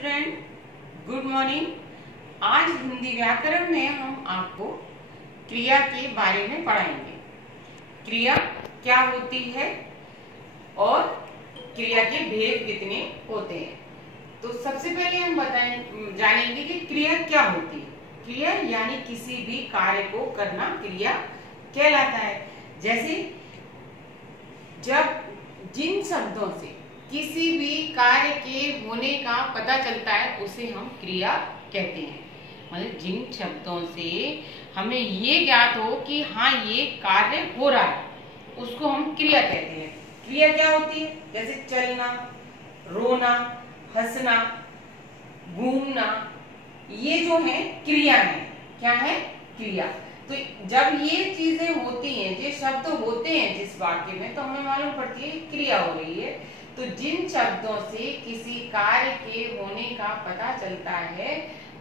Student, good morning. आज हिंदी व्याकरण में हम आपको क्रिया के बारे में पढ़ाएंगे। क्रिया क्या होती है और क्रिया के भेद कितने होते हैं। तो सबसे पहले हम जानेंगे कि क्रिया क्या होती है। क्रिया यानी किसी भी कार्य को करना क्रिया कहलाता है। जैसे जब जिन शब्दों से किसी भी कार्य के होने का पता चलता है उसे हम क्रिया कहते हैं। मतलब जिन शब्दों से हमें ये ज्ञात हो कि हाँ ये कार्य हो रहा है उसको हम क्रिया कहते हैं। क्रिया क्या होती है? जैसे चलना, रोना, हंसना, घूमना, ये जो है क्रिया है। क्या है? क्रिया। तो जब ये चीजें होती हैं, ये शब्द होते हैं जिस वाक्य में, तो हमें मालूम पड़ती है क्रिया हो रही है। तो जिन शब्दों से किसी कार्य के होने का पता चलता है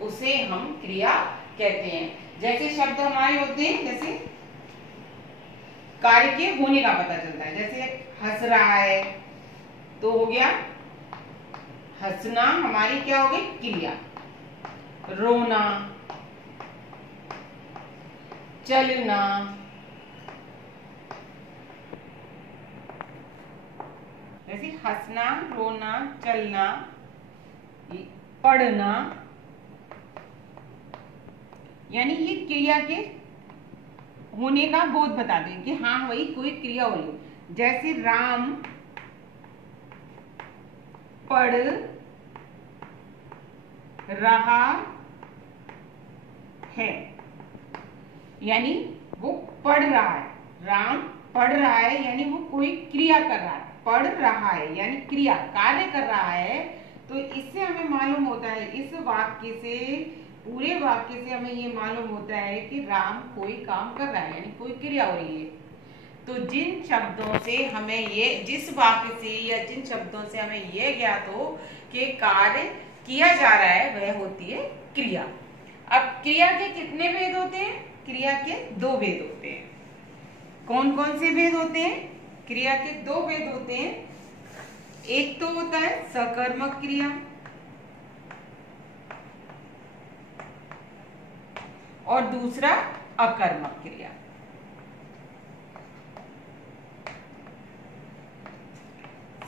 उसे हम क्रिया कहते हैं। जैसे शब्द हमारे होते हैं, जैसे कार्य के होने का पता चलता है। जैसे हंस रहा है तो हो गया हंसना, हमारी क्या हो गई? क्रिया। रोना, चलना, जैसे हंसना, रोना, चलना, पढ़ना, यानी ये क्रिया के होने का बोध बता दें कि हाँ वही कोई क्रिया हो रही। जैसे राम पढ़ रहा है, यानी वो पढ़ रहा है। राम पढ़ रहा है यानी वो कोई क्रिया कर रहा है। पढ़ रहा है यानी क्रिया, कार्य कर रहा है। तो इससे हमें मालूम होता है, इस वाक्य से, पूरे वाक्य से हमें ये मालूम होता है कि राम कोई काम कर रहा है, यानी कोई क्रिया हो रही है। तो जिन शब्दों से हमें ये, जिस वाक्य से या जिन शब्दों से हमें ये ज्ञात हो कि कार्य किया जा रहा है वह होती है क्रिया। अब क्रिया के कितने भेद होते हैं? क्रिया के दो भेद होते हैं। कौन कौन से भेद होते हैं? क्रिया के दो भेद होते हैं। एक तो होता है सकर्मक क्रिया और दूसरा अकर्मक क्रिया।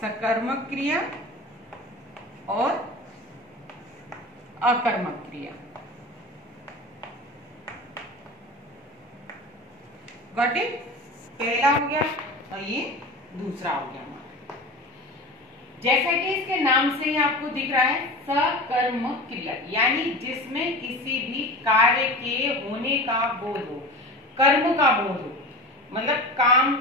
सकर्मक क्रिया और अकर्मक क्रिया। Got it? पहला हो गया और ये दूसरा हो गया हमारा। जैसा कि इसके नाम से ही आपको दिख रहा है, सकर्मक क्रिया यानी जिसमें किसी भी कार्य के होने का बोध हो, कर्म का बोध हो, मतलब काम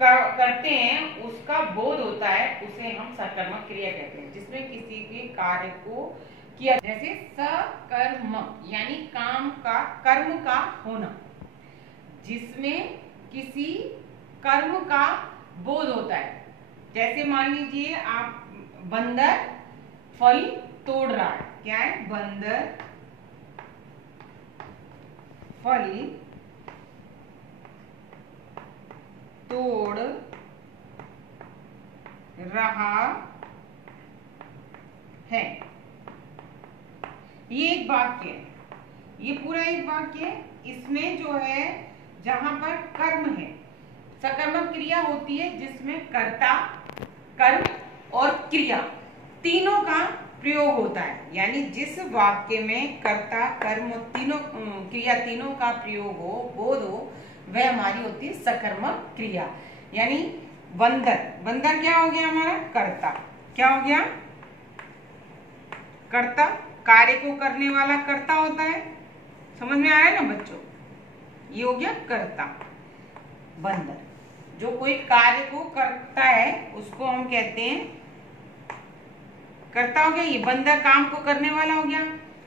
करते हैं उसका बोध होता है, उसे हम सकर्मक क्रिया कहते हैं। जिसमें किसी भी कार्य को किया, जैसे सकर्मक यानी काम का, कर्म का होना, जिसमें किसी कर्म का बोध होता है। जैसे मान लीजिए आप, बंदर फल तोड़ रहा है। क्या है? बंदर फल तोड़ रहा है। ये एक वाक्य है, ये पूरा एक वाक्य है। इसमें जो है, जहां पर कर्म है, सकर्मक क्रिया होती है जिसमें कर्ता, कर्म और क्रिया तीनों का प्रयोग होता है। यानी जिस वाक्य में कर्ता, कर्म और तीनों क्रिया, तीनों का प्रयोग हो, बोध हो, वह हमारी होती है सकर्मक क्रिया। यानी बंदर, बंदर क्या हो गया हमारा? कर्ता। क्या हो गया? कर्ता। कार्य को करने वाला कर्ता होता है। समझ में आया ना बच्चों? ये हो गया कर्ता, बंदर। जो कोई कार्य को करता है उसको हम कहते हैं कर्ता हो गया। ये बंदर काम को करने वाला हो गया।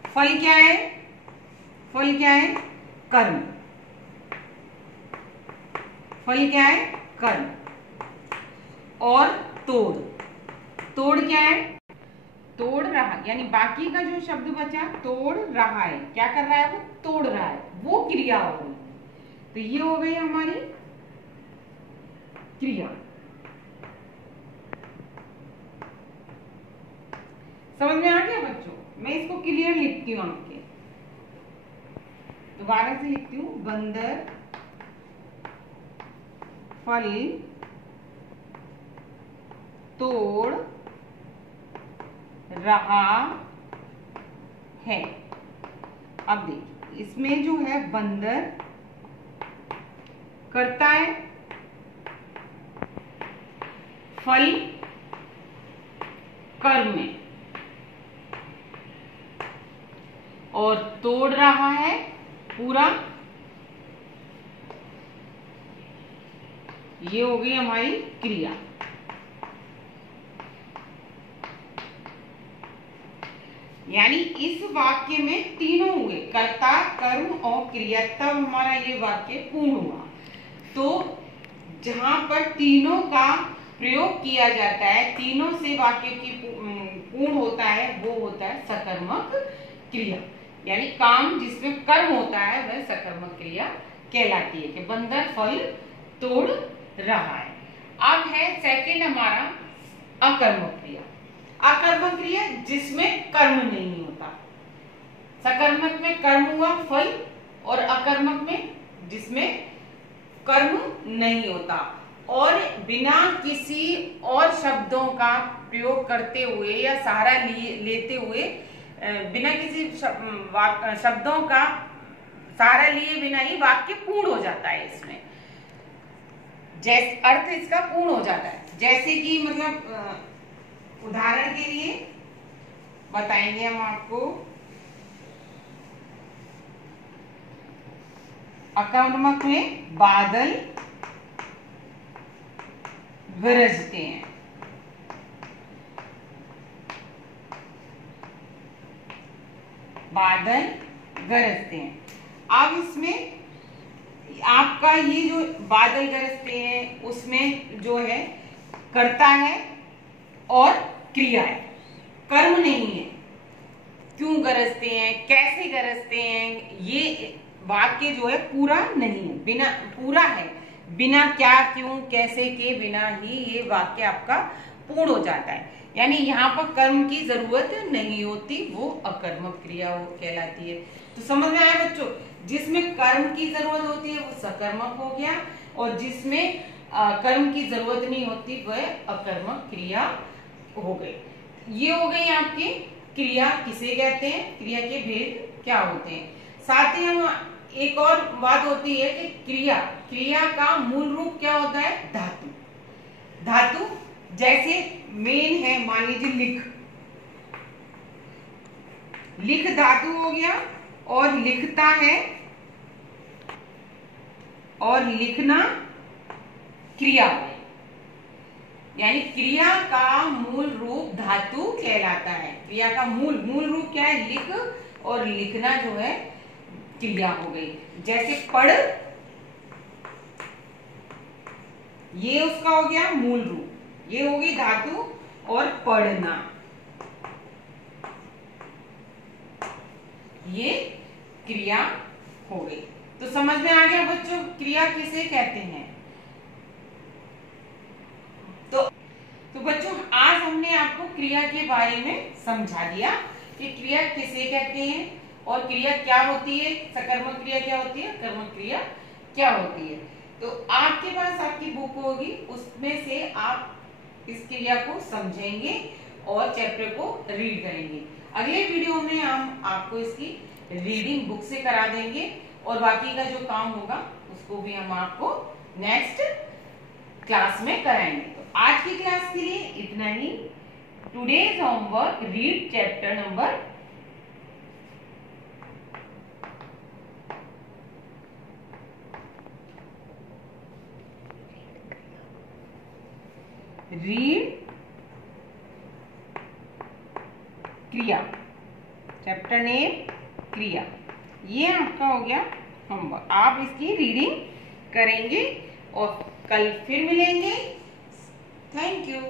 फल क्या है? फल क्या है? कर्म। फल क्या है? कर्म। और तोड़, तोड़ क्या है? तोड़ रहा, यानी बाकी का जो शब्द बचा, तोड़ रहा है, क्या कर रहा है? वो तोड़ रहा है, वो क्रिया हो गई। तो ये हो गई हमारी क्रिया। समझ में आ गया? बच्चों, मैं इसको क्लियर लिखती हूँ आपके, दोबारा से लिखती हूँ। बंदर फल तोड़ रहा है। अब देखिए, इसमें जो है बंदर करता है फल कर्म में और तोड़ रहा है पूरा, ये हो गई हमारी क्रिया। यानी इस वाक्य में तीनों हुए, कर्ता, कर्म और क्रिया, तब हमारा ये वाक्य पूर्ण हुआ। तो जहां पर तीनों का प्रयोग किया जाता है, तीनों से वाक्य की पूर्ण होता है, वो होता है सकर्मक क्रिया। यानी काम जिसमें कर्म होता है वह सकर्मक क्रिया कहलाती है, कि बंदर फल तोड़ रहा है। अब है सेकंड हमारा अकर्मक क्रिया। अकर्मक क्रिया जिसमें कर्म नहीं होता। सकर्मक में कर्म हुआ फल, और अकर्मक में जिसमें कर्म नहीं होता और बिना किसी और शब्दों का प्रयोग करते हुए या सहारा लेते हुए, बिना किसी शब्दों का सहारा लिए बिना ही वाक्य पूर्ण हो जाता है। इसमें जैसे अर्थ इसका पूर्ण हो जाता है। जैसे कि मतलब उदाहरण के लिए बताएंगे हम आपको, अकर्मक में बादल गरजते हैं। बादल गरजते हैं। अब इसमें आपका ये जो बादल गरजते हैं उसमें जो है कर्ता है और क्रिया है, कर्म नहीं है। क्यों गरजते हैं, कैसे गरजते हैं, ये वाक्य जो है पूरा नहीं है, बिना पूरा है, बिना क्या, क्यों, कैसे के बिना ही ये वाक्य आपका पूर्ण हो जाता है। यानी यहाँ पर कर्म की जरूरत नहीं होती, वो अकर्मक क्रिया कहलाती है। तो समझ में आया बच्चों, जिसमें कर्म की जरूरत होती है वो सकर्मक हो गया, और जिसमें कर्म की जरूरत नहीं होती वह अकर्मक क्रिया हो गई। ये हो गई आपकी क्रिया किसे कहते हैं, क्रिया के भेद क्या होते हैं। साथ ही हम एक और बात होती है कि क्रिया का मूल रूप क्या होता है, धातु। धातु जैसे मेन है, मान लीजिए लिख धातु हो गया, और लिखता है, और लिखना क्रिया है। यानी क्रिया का मूल रूप धातु कहलाता है। क्रिया का मूल रूप क्या है, लिख, और लिखना जो है क्रिया हो गई। जैसे पढ़, ये उसका हो गया मूल रूप, ये होगी धातु, और पढ़ना ये क्रिया हो गई। तो समझ में आ गया बच्चों क्रिया किसे कहते हैं। तो बच्चों आज हमने आपको क्रिया के बारे में समझा दिया कि क्रिया किसे कहते हैं और क्रिया क्या होती है, सकर्मक क्रिया क्या होती है, कर्मक क्रिया क्या होती है। तो आपके पास आपकी बुक होगी, उसमें से आप इस क्रिया को समझेंगे और चैप्टर को रीड करेंगे। अगले वीडियो में हम आपको इसकी रीडिंग बुक से करा देंगे, और बाकी का जो काम होगा उसको भी हम आपको नेक्स्ट क्लास में कराएंगे। तो आज की क्लास के लिए इतना ही। Today's homework, read chapter number 'क्रिया', चैप्टर नेम क्रिया। ये आपका हो गया होमवर्क। आप इसकी रीडिंग करेंगे और कल फिर मिलेंगे। Thank you.